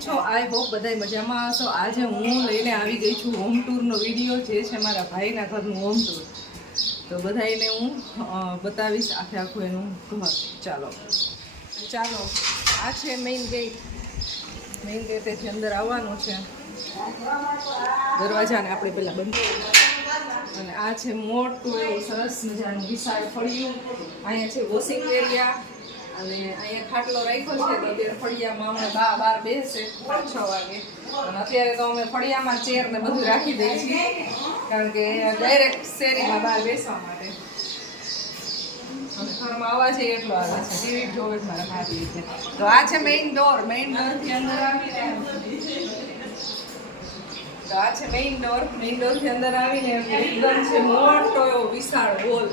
છો? I hope બધાય મજામાં હશો. આજે હું લઈને આવી ગઈ છું હોમ ટૂરનો વિડીયો, જે છે મારા ભાઈના ઘરનું હોમ ટૂર. તો બધાને હું બતાવીશ આખે આખું એનું ઘર. ચાલો આ છે મેઇન ગેટેથી અંદર આવવાનું છે. દરવાજાને આપણે પહેલાં બંધ, અને આ છે મોટું એવું સરસ મજાનું વિશાળ ફળિયું. અહીંયા છે વોશિંગ એરિયા, અને અહીંયા ખાટલો રાખ્યો છે. તો અત્યારે ફળિયામાં અમે બહાર બેસે 5-6 વાગે, અને અત્યારે તો અમે ફળિયામાં ચેર ને બધું રાખી દઈએ છીએ, કારણ કે ડાયરેક્ટ શેરીમાં બહાર બેસવા માટે. અને ઘરમાં અવાજ એટલો આવે છે, ટીવી જોવે મારા ભાભી છે. તો આ છે મેઇન ડોરથી અંદર આવીને થી અંદર આવીને એકદમ છે મોટો એવો વિશાળ હોલ.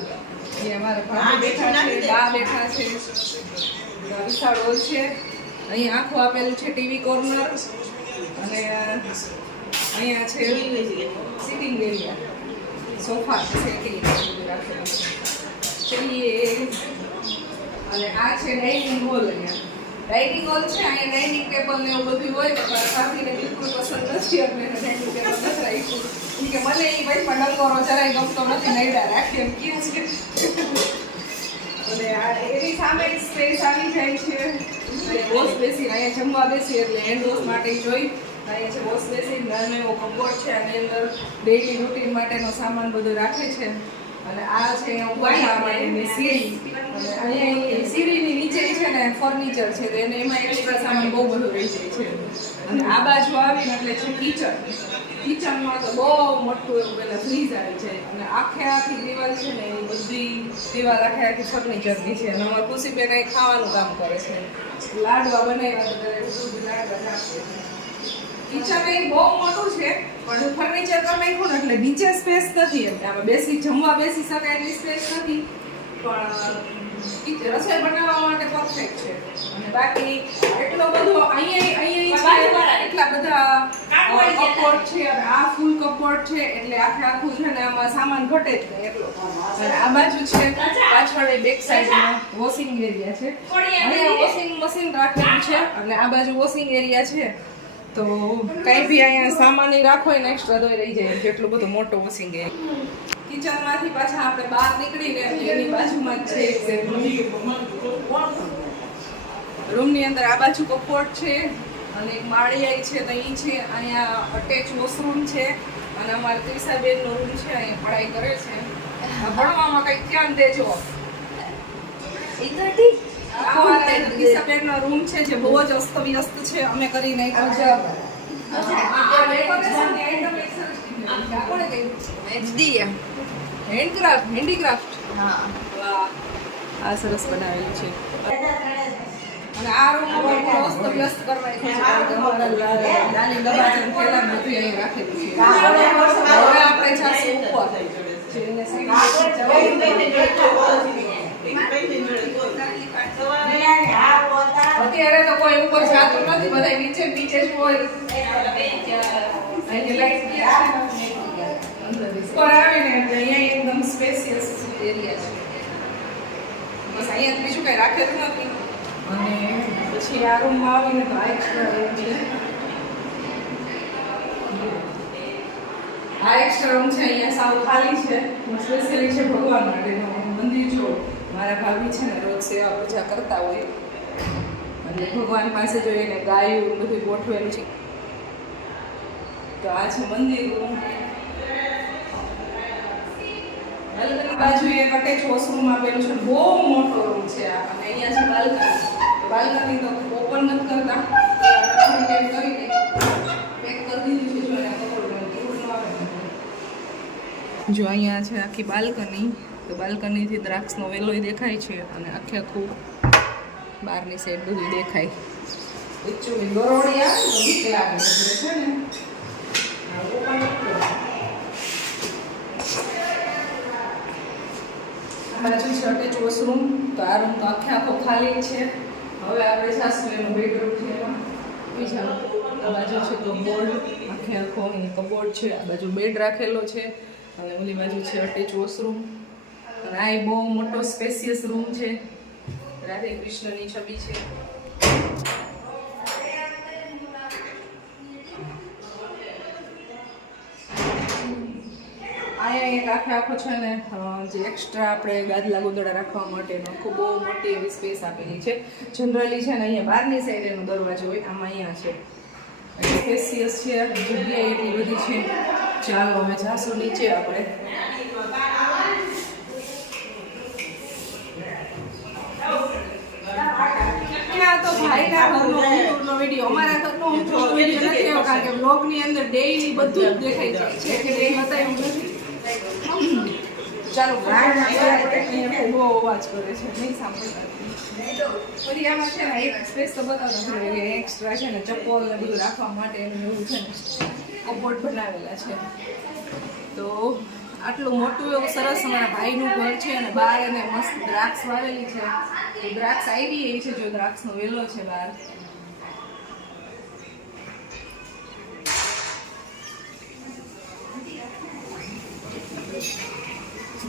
અમારા ભાભી બેઠા છે, બા બેઠા છે. વિશાળ હોલ છે. અહીં આખું આપેલું છે ટીવી કોર્નર, અને અહીંયા છે સિટિંગ એરિયા, સોફા સેટિંગ રાખેલું છે. અને આ છે ડાઇનિંગ હોલ. ડાઇનિંગ હોલ છે, અહીંયા ડાઇનિંગ ટેબલ ને એવું બધું હોય, પણ સાથીને બિલકુલ પસંદ નથી. એટલે ડાઇનિંગ ટેબલ નથી રાખ્યું કે મને એ ભાઈ પણ ડંગોરો જરાય ગમતો નથી, નૈડા રાખી એમ કહે છે. અને એની સામે સ્પેસ આવી જાય છે. વોશ બેસિન, અહીંયા જમવા બેસી એટલે હેન્ડ વોશ માટે જોઈ. અહીંયા છે વોશ બેસિન, નાનો એવો કપબોર્ડ છે, આની અંદર ડેઈલી રૂટીન માટેનો સામાન બધું રાખે છે. અને આ છે ઉભા માટેની સીડી, અને અહીંયા સીડીની નીચે છે ને ફર્નિચર છે, તો એને એમાં એક્સ્ટ્રા સામાન બહુ બધું રહી જાય છે. અને આ બાજુ આવીને એટલે છે કિચનમાં તો બહુ મોટું એવું પહેલાં ફ્રીજ આવી જાય, અને આખી દિવાલ છે ને એ બધી દિવાલ આખી ફર્નિચરની છે. અને અમારા ખુશીબેન અહીં ખાવાનું કામ કરે છે, લાડવા બનાવ્યા. કિચન એ બહુ મોટું છે, પણ ફર્નિચર તો નાખ્યું ને એટલે નીચે સ્પેસ નથી. એમ આમાં જમવા બેસી શકાય એટલી સ્પેસ નથી, પણ રસોઈ બનાવવા માટે પરફેક્ટ છે. અને બાકી એટલો બધો અહીંયા એટલા બધા કપબોર્ડ છે, અને આ ફૂલ કપબોર્ડ છે, એટલે આખું છે ને આમાં સામાન ઘટે જ નહીં એટલો. અને આ બાજુ છે પાછળ બેક સાઈડમાં વોશિંગ એરિયા છે, અહીંયા વોશિંગ મશીન રાખેલું છે, અને આ બાજુ વોશિંગ એરિયા છે. તો કંઈ બી અહીંયા સામાન રાખો ને એક્સ્ટ્રા તો રહી જાય, એટલું બધું મોટો વોશિંગ એરિયા. કિચનમાંથી પાછા આપણે બહાર નીકળીને એની બાજુમાં જ છે રૂમની અંદર. આ બાજુ કપબોર્ડ છે, અને એક માળી આવી છે, તો અહીં છે. અહીંયા અટેચ વોશરૂમ છે, અને અમારે ત્રિષાબેનનો રૂમ છે, અહીંયા પઢાઈ કરે છે. ભણવામાં કંઈક ધ્યાન દેજો. ત્રિષાબેનનો રૂમ છે, જે બહુ જ અસ્તવ્યસ્ત છે. અમે કરી નાખ્યો છે. હેન્ડીક્રાફ્ટ. હા, આ સરસ બનાવેલું છે. અને આ રૂમ અસ્તવ્યસ્ત કરવાય છે, નાની દબાણ પેલા બધું અહીં રાખેલું છે. હવે આપણે જાશું ઉપર. અત્યારે તો કોઈ ઉપર જાતું નથી, બધા નીચે જ હોય. ઉપર આવીને એટલે અહીંયા એકદમ સ્પેશિયસ એરિયા છે. બસ અહીંયા બીજું કઈ રાખેલું નથી. અને પછી આ રૂમમાં આવીને તો આ એક્સ્ટ્રા રૂમ છે. આ એક્સ્ટ્રા રૂમ છે, અહીંયા સાવ ખાલી છે, સ્પેશિયલી છે ભગવાન માટેનું મંદિર. જો મારા ભાભી છે ને રોજ સેવા પૂજા કરતા હોય, અને ભગવાન પાસે જોઈને ગાયું બધું ગોઠવેલું છે. તો આ છે મંદિર રૂમ. બાલ્કની બાજુ એક અટેચ વોશરૂમ આપેલું છે, બહુ મોટો રૂમ છે આ. અને અહીંયા છે બાલ્કની તો ઓપન નથી કરતા, પેક કરી દીધું છે. જો અહીંયા છે આખી બાલ્કની, તો બાલ્કનીથી દ્રાક્ષનો વેલોય દેખાય છે, અને આખું બહારની સાઈડ બધું દેખાય. એકચ્યુઅલી ગરોડિયા છે ને બાજુ છે અટેચ વોશરૂમ. તો આ રૂમ તો આખો ખાલી છે. હવે આપણે સાસુ એનું બેડરૂમ છે, એમાં બીજા આ બાજુ છે કપબોર્ડ, આખો અહીં કપબોર્ડ છે. આ બાજુ બેડ રાખેલો છે, અને ઓલી બાજુ છે અટેચ વોશરૂમ. અને આ બહુ મોટો સ્પેશિયસ રૂમ છે. રાધે કૃષ્ણની છબી છે. અહીંયા એક આખો છે ને જે એક્સ્ટ્રા આપણે ગાદલા ગોદડા રાખવા માટેનો ખૂબ બહુ મોટી એવી સ્પેસ આપેલી છે. જનરલી છે ને અહીંયા બહારની સાઈડ એનો દરવાજો હોય, આમાં અહીંયા છે એટલે સ્પેસિયસ છે, જગ્યા એટલી બધી છે. ચાલો હવે જાશું નીચે આપણે. તો ભાઈના ઘરનો હોમ ટૂરનો વિડીયો, અમારા ઘરનો હોમ ટૂરનો વિડીયો નથી આવ્યો કારણ કે બ્લોગની અંદર ડેઈલી બધું જ દેખાઈ જાય છે કે ડેઈ બતાવ્યું નથી. ચાલો અહીંયા બહુ અવાજ કરે છે, નહીં સાંભળતા. પછી આમાં છે ને એક સ્પેસ તો બતાવતો એક્સ્ટ્રા છે ને ચપ્પલ ને બધું રાખવા માટે એનું એવું છે ને કપબોર્ડ બનાવેલા છે. તો આટલું મોટું એવું સરસ અમારા ભાઈનું ઘર છે અને બહાર એને મસ્ત દ્રાક્ષ વાવેલી છે. તો દ્રાક્ષ આવી એ છે, જો દ્રાક્ષનો વેલો છે બહાર.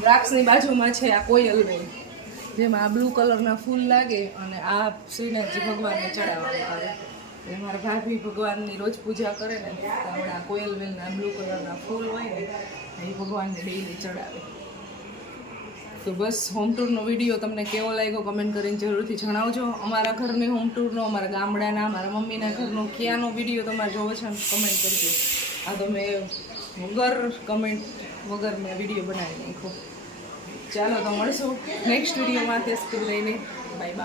દ્રાક્ષની બાજુમાં છે આ કોયલવેલ, જેમાં આ બ્લુ કલરના ફૂલ લાગે અને આ શ્રીનાથજી ભગવાનને ચડાવવામાં આવે. મારા ભાભી ભગવાનની રોજ પૂજા કરે ને તો હમણાં કોયલવેલના બ્લુ કલરના ફૂલ હોય ને એ ભગવાનને ડેઈલી ચડાવે. તો બસ હોમ ટૂરનો વિડીયો તમને કેવો લાગ્યો કમેન્ટ કરીને જરૂરથી જણાવજો. અમારા ઘરની હોમ ટૂરનો, અમારા ગામડાના, મારા મમ્મીના ઘરનો ક્યાંનો વિડીયો તમારે જોવો છે ને કમેન્ટ કરજો. આ તો મેં કમેન્ટ વગર મેં વિડીયો બનાવી નાખ્યો. ચાલો તો મળશું નેક્સ્ટ વિડીયોમાં. તે સુધી લઈને બાય બાય.